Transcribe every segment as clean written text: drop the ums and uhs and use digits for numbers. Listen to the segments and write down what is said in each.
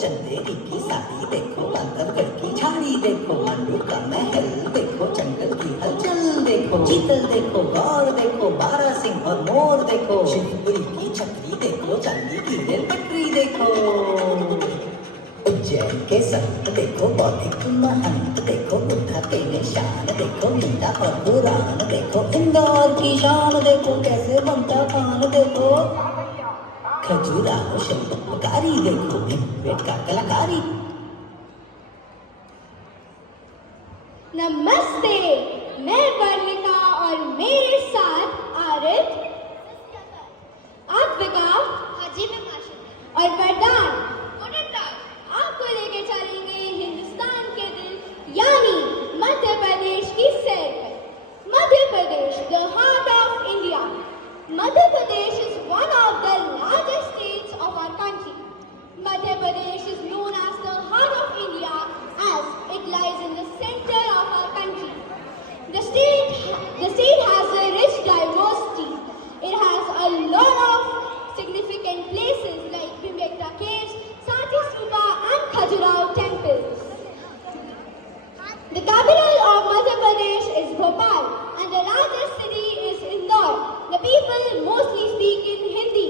चंदेरी की साड़ी देखो, बांधवगढ़ की झाड़ी देखो, मांडू का महल देखो, जंगल की हलचल देखो, चीतल देखो, गौर देखो, बारह सिंह और मोर देखो, शिवपुरी की छतरी देखो, चांदी की रेल पटरी देखो, उज्जैन के संत देखो, बौद्धिक महंत देखो, बुद्धा के निशान देखो, मीरा और पुराण देखो, इंदौर की शान देखो, कैसे बनता पान देखो, खजुराहो शिल्पकारी देखो, भीमबेटका का कलाकारी। नमस्ते, मैं वर्णिका और मेरे साथ आरिफ, अद्विका, और वरदान आपको लेके चलेंगे हिंदुस्तान के दिल यानी मध्य प्रदेश की सैर पर। Madhya Pradesh, the heart of India. Madhya Pradesh is one of the largest states of our country. Madhya Pradesh is known as the heart of India as it lies in the center of our country. The state has a rich diversity. It has a lot of significant places like Bhimbetka Caves, Sati Stupa and Khajuraho temples. The capital of Madhya Pradesh is Bhopal and the largest city is Indore. The people mostly speak in Hindi.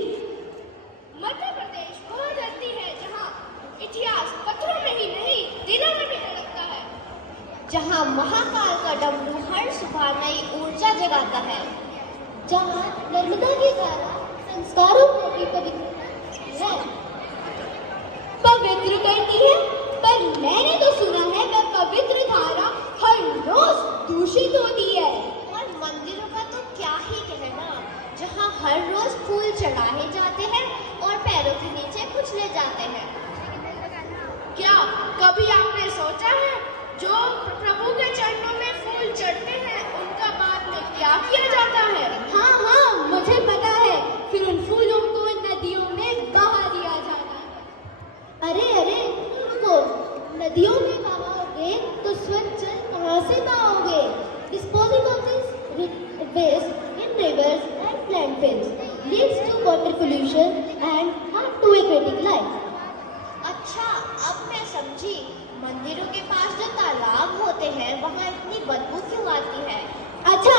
Madhya Pradesh वह धरती है जहाँ इतिहास पत्थरों में ही नहीं दिलों में भी धड़कता है, जहाँ महाकाल का डमरू हर सुबह नई ऊर्जा जगाता है, जहाँ नर्मदा की धारा संस्कारों को भी पवित्र करती है। पर मैंने तो सुना है वह पवित्र धारा हर रोज दूषित होती है। और मंदिरों का तो क्या ही कहना, जहाँ हर रोज फूल चढ़ाए जाते हैं और पैरों के नीचे कुचले जाते हैं। क्या कभी आपने सोचा है जो प्रभु के चरणों में फूल चढ़ते हैं उनका बाद में क्या किया जाता है? हाँ हाँ, मुझे पता है। फिर उन फूलों को नदियों में बहा दिया जाता है। अरे अरे रुको, नदियों में बहाओगे तो स्वच्छ जल कहाँ से पाओगे? Disposing of this waste in rivers and landfills leads to water pollution and harm to aquatic life. अच्छा, अब मैं समझी। मंदिरों के पास जो तालाब होते हैं वहाँ इतनी बदबू क्यों आती है? अच्छा,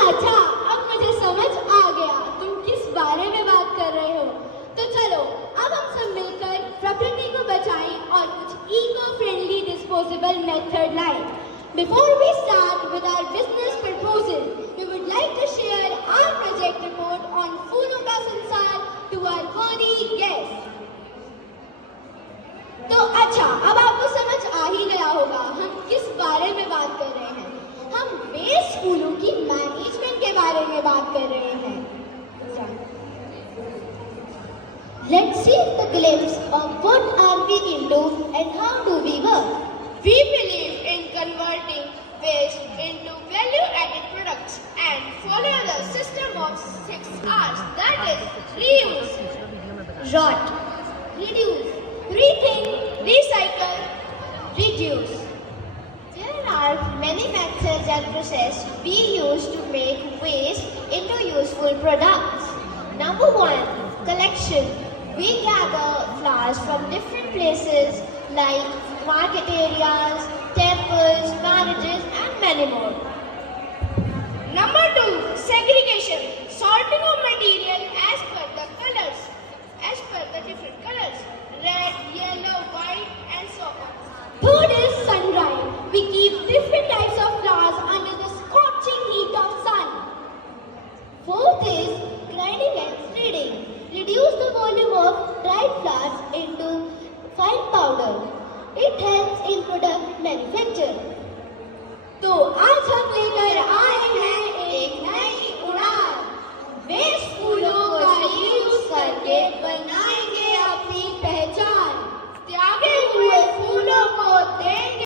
अब मुझे समझ आ गया तुम किस बारे में बात कर रहे हो। तो चलो अब हम सब मिलकर प्रकृति को बचाएं और कुछ इको फ्रेंडली डिस्पोजेबल मेथड लाएं। Before we start with our business proposal, we would like to share our project report on Phono ka Sansar to our worthy guests. तो अच्छा, अब आपको समझ आ ही गया होगा हम किस बारे में बात कर रहे हैं। हम बेस्ट स्कूलों की मैनेजमेंट के बारे में बात कर रहे हैं। Let's see the glimpse of what are we into and how do we work. We believe in converting waste into value-added products and follow the system of 6 R's, that is reuse, rot, reduce, rethink, recycle, reduce. There are many methods and processes we use to make waste into useful products. Number 1, collection. We gather flowers from different places like market areas, temples, marriages and many more. Number 2, segregation. Sorting of material as per the colors, as per the different colors. Red, yellow, white and so on. Third is sun drying. We keep different types of flowers under the scorching heat of sun. Fourth is grinding and spreading. Reduce the volume of dried flowers into fine powder. It helps in product manufacture. तो आज हम लेकर